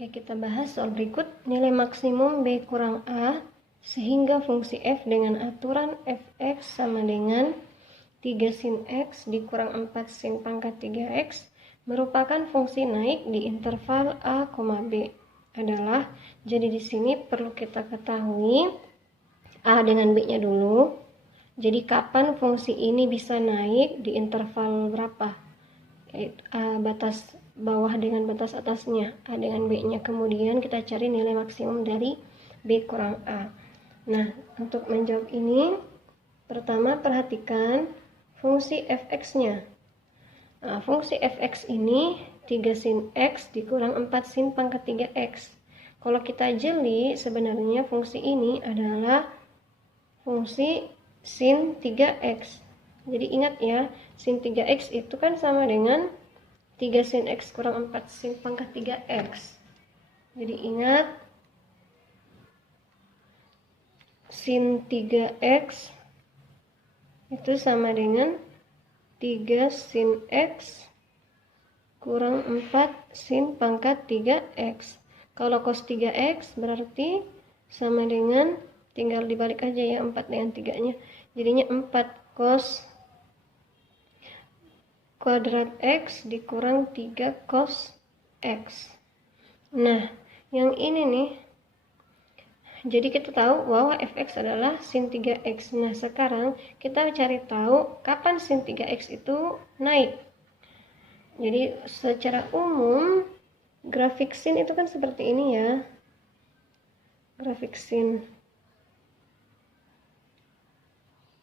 Oke, kita bahas soal berikut. Nilai maksimum B kurang A sehingga fungsi f dengan aturan fx sama dengan 3 sin x dikurang 4 sin pangkat 3x merupakan fungsi naik di interval A, B adalah, jadi di sini perlu kita ketahui A dengan B-nya dulu. Jadi kapan fungsi ini bisa naik di interval berapa? Batas bawah dengan batas atasnya, A dengan B-nya. Kemudian kita cari nilai maksimum dari B kurang A. Nah, untuk menjawab ini, pertama perhatikan fungsi fx-nya. Nah, fungsi fx ini 3 sin x dikurang 4 sin pangkat 3x. Kalau kita jeli, sebenarnya fungsi ini adalah fungsi sin 3x. Jadi ingat ya, sin 3x itu kan sama dengan 3 sin x kurang 4 sin pangkat 3x. Jadi ingat, sin 3x itu sama dengan 3 sin x kurang 4 sin pangkat 3x. Kalau cos 3x berarti sama dengan, tinggal dibalik aja ya 4 dengan 3-nya. Jadinya 4 cos kuadrat x dikurang 3 cos x. Nah, yang ini nih, jadi kita tahu bahwa fx adalah sin 3x. Nah, sekarang kita cari tahu kapan sin 3x itu naik. Jadi secara umum grafik sin itu kan seperti ini ya. Grafik sin.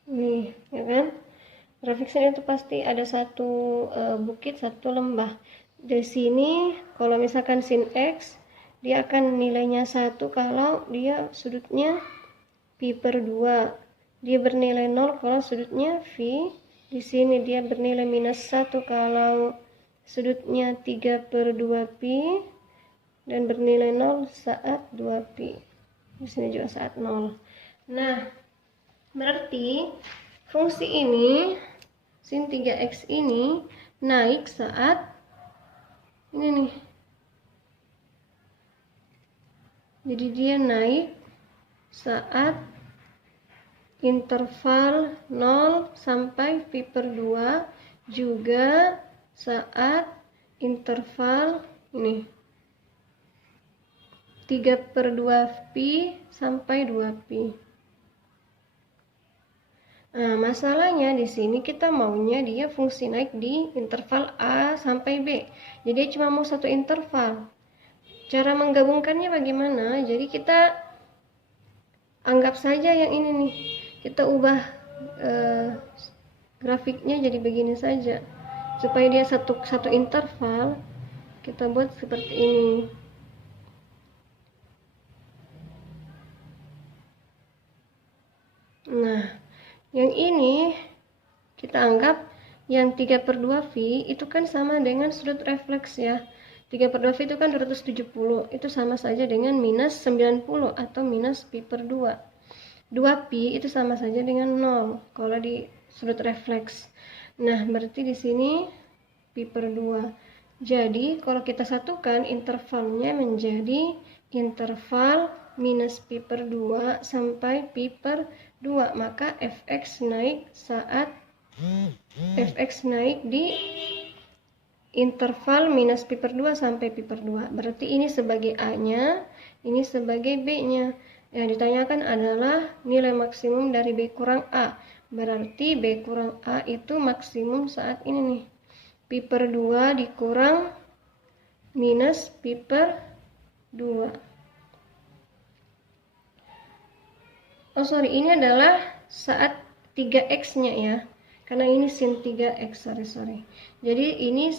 Nih, ya kan? Grafik sin itu pasti ada satu bukit, satu lembah. Di sini kalau misalkan sin x, dia akan nilainya 1 kalau dia sudutnya pi per 2. Dia bernilai 0 kalau sudutnya v. Di sini dia bernilai minus 1 kalau sudutnya 3 per 2 pi. Dan bernilai 0 saat 2 pi. Di sini juga saat 0. Nah, berarti fungsi ini, sin 3x ini naik saat ini nih. Jadi dia naik saat interval 0 sampai pi per 2, juga saat interval ini 3 per 2 pi sampai 2 pi. Nah, masalahnya di sini kita maunya dia fungsi naik di interval A sampai B. Jadi cuma mau satu interval. Cara menggabungkannya bagaimana? Jadi kita anggap saja yang ini nih. Kita ubah grafiknya jadi begini saja. Supaya dia satu interval, kita buat seperti ini. Nah, yang ini kita anggap yang 3 per 2 V itu kan sama dengan sudut refleks ya. 3 per 2 V itu kan 270, itu sama saja dengan minus 90 atau minus pi per 2. 2 pi itu sama saja dengan 0 kalau di sudut refleks. Nah, berarti di sini pi per 2. Jadi, kalau kita satukan intervalnya menjadi interval minus pi per 2 sampai pi per 2, maka fx naik saat fx naik di interval minus pi per 2 sampai pi per 2. Berarti ini sebagai A-nya, ini sebagai B-nya. Yang ditanyakan adalah nilai maksimum dari B kurang A. Berarti B kurang A itu maksimum saat ini nih. Pi per 2 dikurang minus pi per 2. Oh sorry, ini adalah saat 3x-nya ya. Karena ini sin 3x, sorry. Jadi ini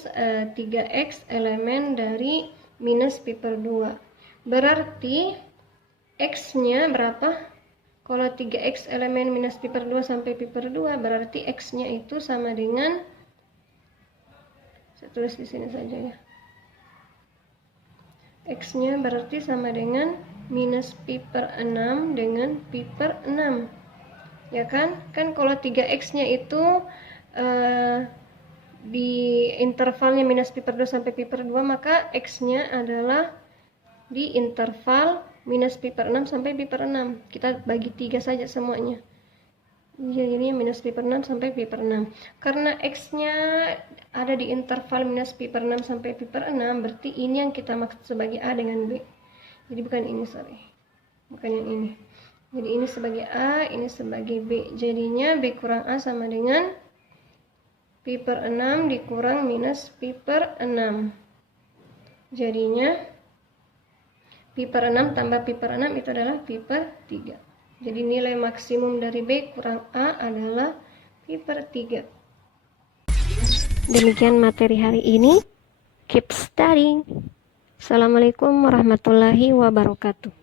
3x elemen dari minus pi per 2. Berarti x-nya berapa? Kalau 3x elemen minus pi per 2 sampai pi per 2, berarti x-nya itu sama dengan, saya tulis di sini saja ya. X-nya berarti sama dengan minus pi per 6 dengan pi per 6. Ya kan? Kan kalau 3x-nya itu di intervalnya minus pi per 2 sampai pi per 2, maka x-nya adalah di interval minus pi per 6 sampai pi per 6. Kita bagi 3 saja semuanya. Jadinya minus pi per 6 sampai pi per 6. Karena X-nya ada di interval minus pi per 6 sampai pi per 6, berarti ini yang kita maksud sebagai A dengan B. Jadi bukan ini, sorry. Bukan yang ini. Jadi ini sebagai A, ini sebagai B. Jadinya B kurang A sama dengan pi per 6 dikurang minus pi per 6. Jadinya pi per 6 tambah pi per 6 itu adalah pi per 3. Jadi nilai maksimum dari B kurang A adalah pi per 3. Demikian materi hari ini. Keep studying. Assalamualaikum warahmatullahi wabarakatuh.